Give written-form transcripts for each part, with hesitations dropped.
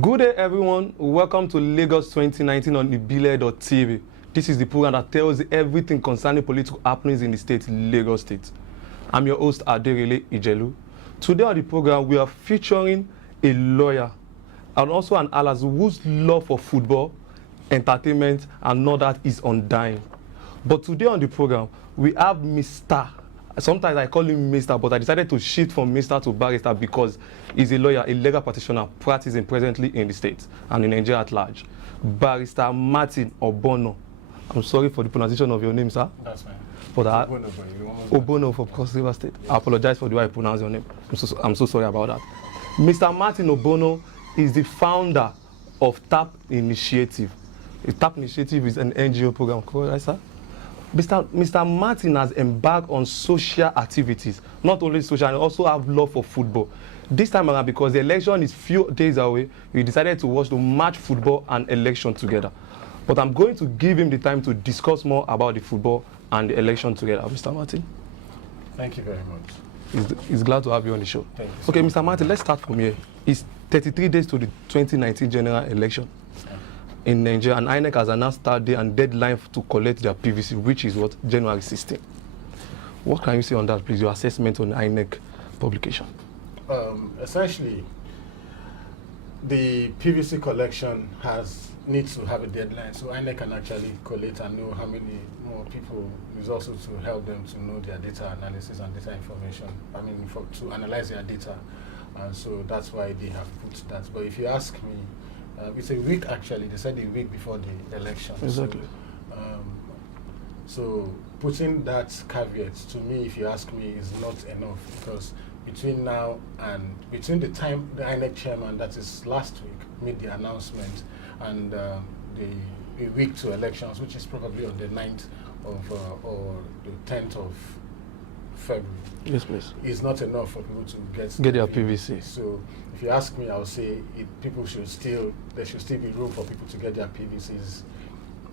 Good day, everyone. Welcome to Lagos 2019 on ibile.tv. This is the program that tells you everything concerning political happenings in the state, Lagos State. I'm your host, Aderele Ijelu. Today on the program, we are featuring a lawyer and also an allies whose love for football, entertainment, and all that is undying. But today on the program, we have Mr. Sometimes I call him Mr., but I decided to shift from Mr. to barrister because he's a lawyer, a legal practitioner practicing presently in the state and in Nigeria at large. Barrister Martin Obono. I'm sorry for the pronunciation of your name, sir. That's fine. For that, Obono, of Cross River State. Yes. I apologize for the way I pronounce your name. I'm so sorry about that. Mr. Martin Obono is the founder of TAP Nitiative. TAP Nitiative is an NGO program, correct, sir? Mr. Martin has embarked on social activities, not only social, and also have love for football. This time around, because the election is few days away, we decided to watch the match football and election together. But I'm going to give him the time to discuss more about the football and the election together. Mr. Martin. Thank you very much. He's glad to have you on the show. Thank you. Okay, Mr. Martin, let's start from here. It's 33 days to the 2019 general election in Nigeria, and INEC has announced start date and deadline to collect their PVC, which is what, January 16. What can you say on that, please? Your assessment on the INEC publication. Essentially, the PVC collection needs to have a deadline, so INEC can actually collect and know how many more people. Is also to help them to know their data analysis and data information. I mean, to analyze their data, and so that's why they have put that. But if you ask me, it's a week actually. They said a week before the election. Exactly. So putting that caveat, to me, if you ask me, is not enough, because between now and between the time the INEC chairman, that is last week, made the announcement, and a week to elections, which is probably on the 9th of or the 10th of February. Yes, please. It's not enough for people to get their PVC. So if you ask me, I would say there should still be room for people to get their PVCs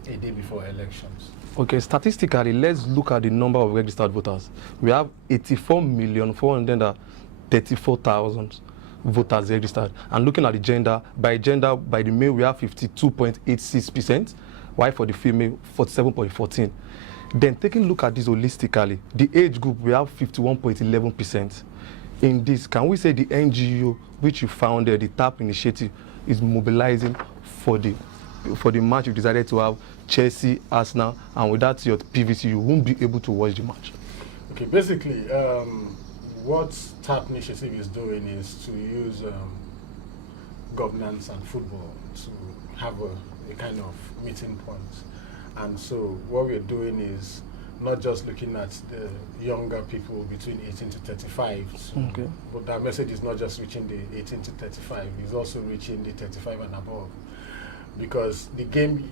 a day before elections. Okay, statistically, let's look at the number of registered voters. We have 84,434,000 voters registered. And looking at the gender, by the male, we have 52.86%, while for the female, 47.14%. Then taking a look at this holistically, the age group, we have 51.11%. In this, can we say the NGO, which you founded, the TAP Initiative, is mobilizing for the match you decided to have Chelsea, Arsenal, and without your PVC, you won't be able to watch the match? Okay, basically, what TAP Initiative is doing is to use governance and football to have a kind of meeting point. And so what we're doing is not just looking at the younger people between 18 to 35, okay, but that message is not just reaching the 18 to 35, it's also reaching the 35 and above. Because the game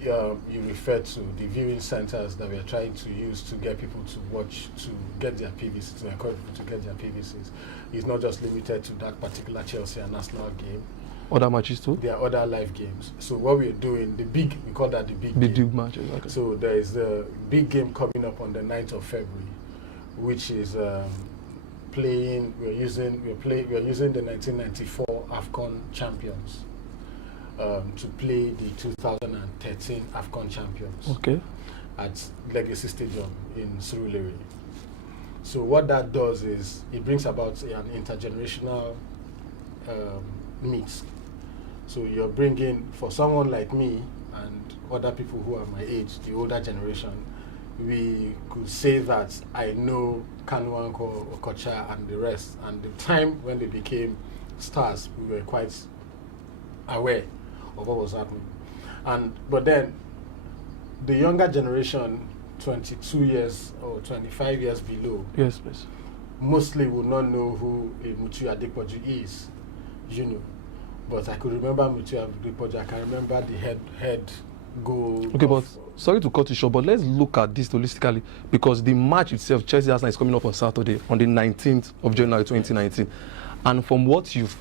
you referred to, the viewing centers that we're trying to use to get people to watch, to get their PVCs, to encourage people to get their PVCs, is not just limited to that particular Chelsea and Arsenal game. Other matches too? There are other live games. So what we're doing, we call that the big game. Big matches, okay. So there is the big game coming up on the 9th of February, which is we're using the 1994 AFCON champions to play the 2013 AFCON champions, okay, at Legacy Stadium in Surulere. So what that does is it brings about an intergenerational meet. So you're bringing, for someone like me and other people who are my age, the older generation, we could say that I know Kanuanko, Okocha, and the rest. And the time when they became stars, we were quite aware of what was happening. But then the younger generation, 22 years or 25 years below, yes, please, mostly would not know who Mutu Adepoju is, you know. But I could remember Mutu Adepoju. I can remember the head goal. Okay, but sorry to cut you short, but let's look at this holistically, because the match itself, Chelsea Arsenal, is coming up on Saturday, on the 19th of January 2019. And from what you've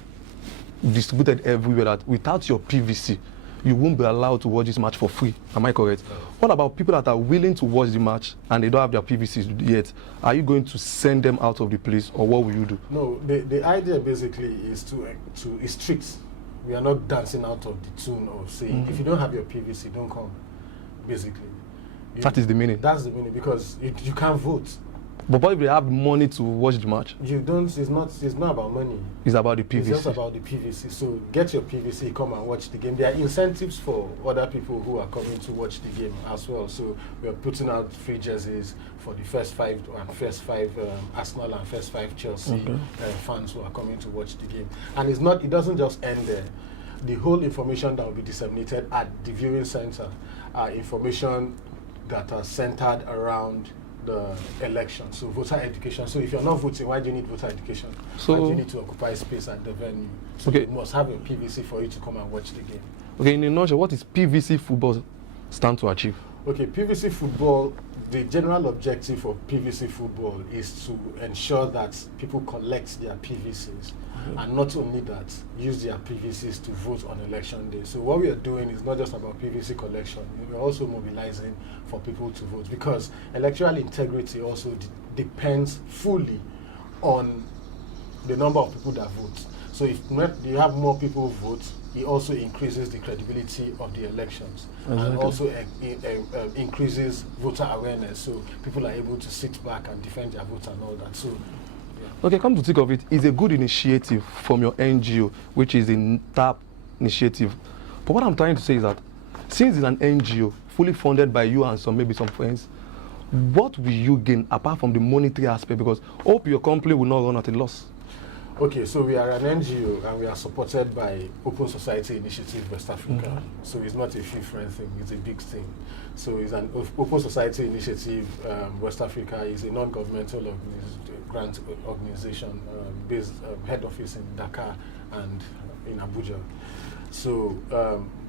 distributed everywhere, that without your PVC, you won't be allowed to watch this match for free. Am I correct? No. What about people that are willing to watch the match and they don't have their PVCs yet? Are you going to send them out of the place, or what will you do? No, the idea basically is to strict we are not dancing out of the tune of saying, if you don't have your PVC, don't come, basically. That is the meaning. That's the meaning, because you can't vote. But if they have money to watch the match, You don't. It's not about money. it's about the PVC. It's just about the PVC. So get your PVC, come and watch the game. There are incentives for other people who are coming to watch the game as well. So we are putting out free jerseys for the first five Arsenal and first five Chelsea fans who are coming to watch the game. And it doesn't just end there. The whole information that will be disseminated at the viewing center are information that are centered around the election, so voter education. So if you're not voting, why do you need voter education? So why do you need to occupy space at the venue? So you must have a PVC for you to come and watch the game. Okay, in a nutshell, what is PVC football stand to achieve? Okay, PVC football, the general objective of PVC football is to ensure that people collect their PVCs, and not only that, use their PVCs to vote on election day. So what we are doing is not just about PVC collection, we are also mobilizing for people to vote, because electoral integrity also depends fully on the number of people that vote. So if you have more people vote, it also increases the credibility of the elections, and also increases voter awareness, so people are able to sit back and defend their vote and all that. So, yeah. Okay, come to think of it, it's a good initiative from your NGO, which is the TAP Nitiative. But what I'm trying to say is that since it's an NGO fully funded by you and maybe some friends, what will you gain apart from the monetary aspect? Because hope your company will not run at a loss. Okay, so we are an NGO and we are supported by Open Society Initiative West Africa. So it's not a few friend thing, it's a big thing. So it's an Open Society Initiative West Africa is a non-governmental grant organization based head office in Dakar and in Abuja. So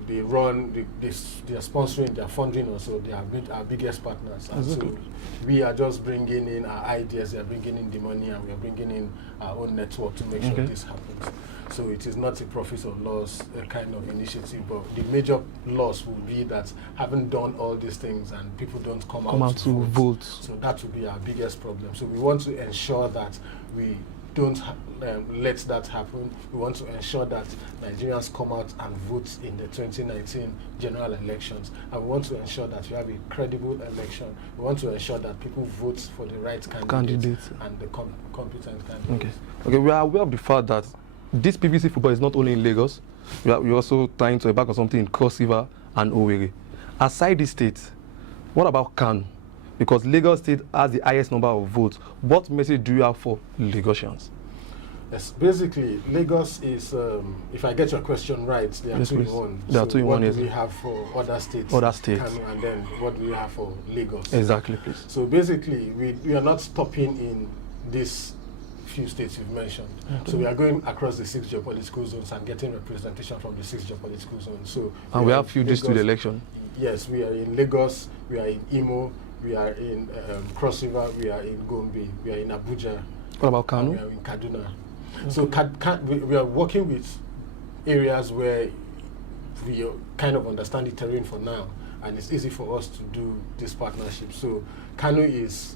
they run, they are sponsoring, they are funding also, they are our biggest partners. And so we are just bringing in our ideas, they are bringing in the money, and we are bringing in our own network to make sure this happens. So it is not a profit or loss kind of initiative, but the major loss will be that having done all these things and people don't come out to vote. So that will be our biggest problem. So we want to ensure that we don't let that happen. We want to ensure that Nigerians come out and vote in the 2019 general elections. And we want to ensure that we have a credible election. We want to ensure that people vote for the right candidates and the competent candidates. Okay, we are aware of the fact that this PVC football is not only in Lagos, we're also trying to embark on something in Cross River and Owerri. Aside these states, what about Kano? Because Lagos State has the highest number of votes. What message do you have for Lagosians? Yes, basically, Lagos is, if I get your question right, there are two in one. There are two in one, what do we have for other states? Other states. Kano, and then what do we have for Lagos? Exactly, please. So basically, we are not stopping in these few states you've mentioned. So we are going across the 6 geopolitical zones and getting representation from the 6 geopolitical zones. So and we have few days to the election. Yes, we are in Lagos, we are in Imo, we are in Cross River, we are in Gombe, we are in Abuja. What about Kano? We are in Kaduna. So we are working with areas where we kind of understand the terrain for now, and it's easy for us to do this partnership. So Kano is,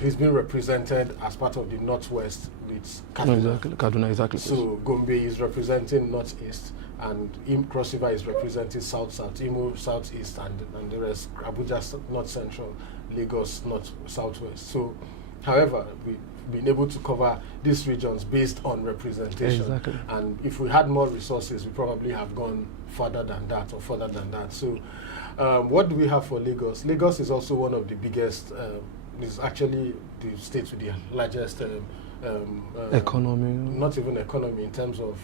he's been represented as part of the Northwest with Kaduna. Kaduna, exactly. So Gombe is representing Northeast, and Cross River is representing South-South, Imo Southeast, and the rest, Abuja North Central, Lagos North Southwest. So, however, we've been able to cover these regions based on representation. Exactly. And if we had more resources, we probably have gone further than that or further than that. So, what do we have for Lagos? Lagos is also one of the biggest, is actually the state with the largest economy. Not even economy, in terms of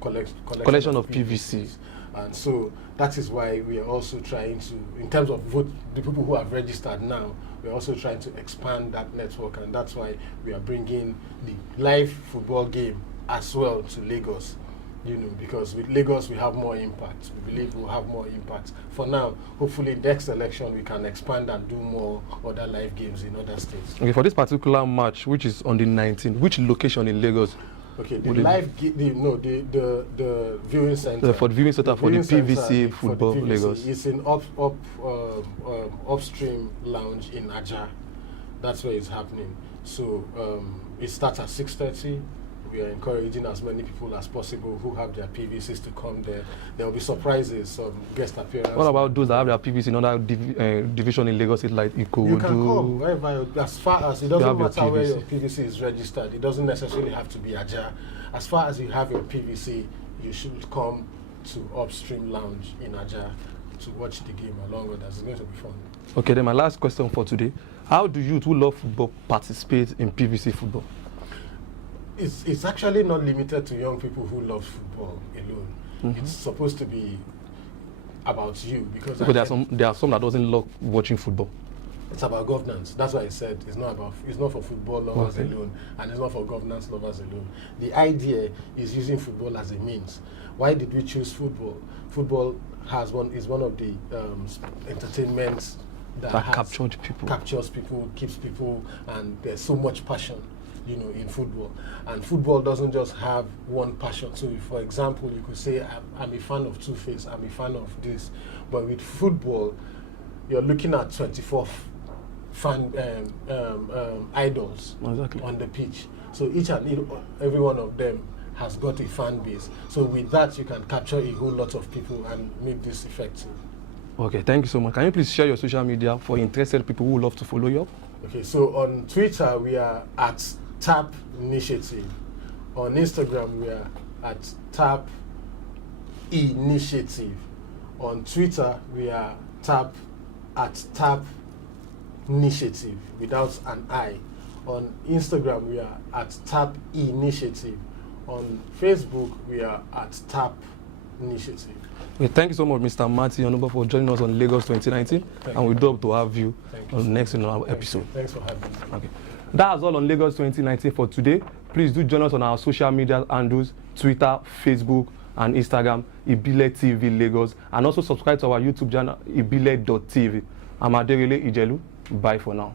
collection of PVCs. And so that is why we are also trying to, in terms of vote, the people who have registered now, we're also trying to expand that network, and that's why we are bringing the live football game as well to Lagos, you know, because with Lagos we have more impact. We believe we'll have more impact. For now, hopefully next election we can expand and do more other live games in other states. Okay, for this particular match, which is on the 19th, which location in Lagos? Okay, the viewing center. For the viewing center for the PVC football, PVC, Lagos. It's in upstream lounge in Aja. That's where it's happening. So it starts at 6:30. we are encouraging as many people as possible who have their PVCs to come there. There will be surprises, some guest appearances. What about those that have their PVC in other division in Lagos State, like Ikodu? You can come wherever, as far as it doesn't matter where your PVC. PVC is registered. It doesn't necessarily have to be Ajah. As far as you have your PVC, you should come to Upstream Lounge in Ajah to watch the game along with us. It's going to be fun. Okay, then my last question for today. How do youth who love football participate in PVC football? It's actually not limited to young people who love football alone. Mm-hmm. It's supposed to be about you, because There are some that doesn't love watching football. it's about governance. That's why I said it's not for football lovers alone, and it's not for governance lovers alone. The idea is using football as a means. Why did we choose football? Football is one of the entertainments that captures people, keeps people, and there's so much passion, in football. And football doesn't just have one passion. So, if, for example, you could say, I'm a fan of Two-Face, I'm a fan of this. But with football, you're looking at 24 fan idols on the pitch. So each and every one of them has got a fan base. So with that, you can capture a whole lot of people and make this effective. Okay, thank you so much. Can you please share your social media for interested people who love to follow you up? Okay, so on Twitter, we are at TAP Nitiative. On Instagram, we are at TAP Initiative. On Twitter, we are at TAP Initiative without an I. On Instagram, we are at TAP Initiative. On Facebook, we are at TAP Initiative. Okay, thank you so much, Mr. Marty Onuba, for joining us on Lagos 2019. And we'd love to have you on the next episode. Thanks for having me. Okay. That's all on Lagos 2019 for today. Please do join us on our social media handles, Twitter, Facebook, and Instagram, Ibile TV Lagos, and also subscribe to our YouTube channel, ibile.tv. I'm Aderele Ijelu. Bye for now.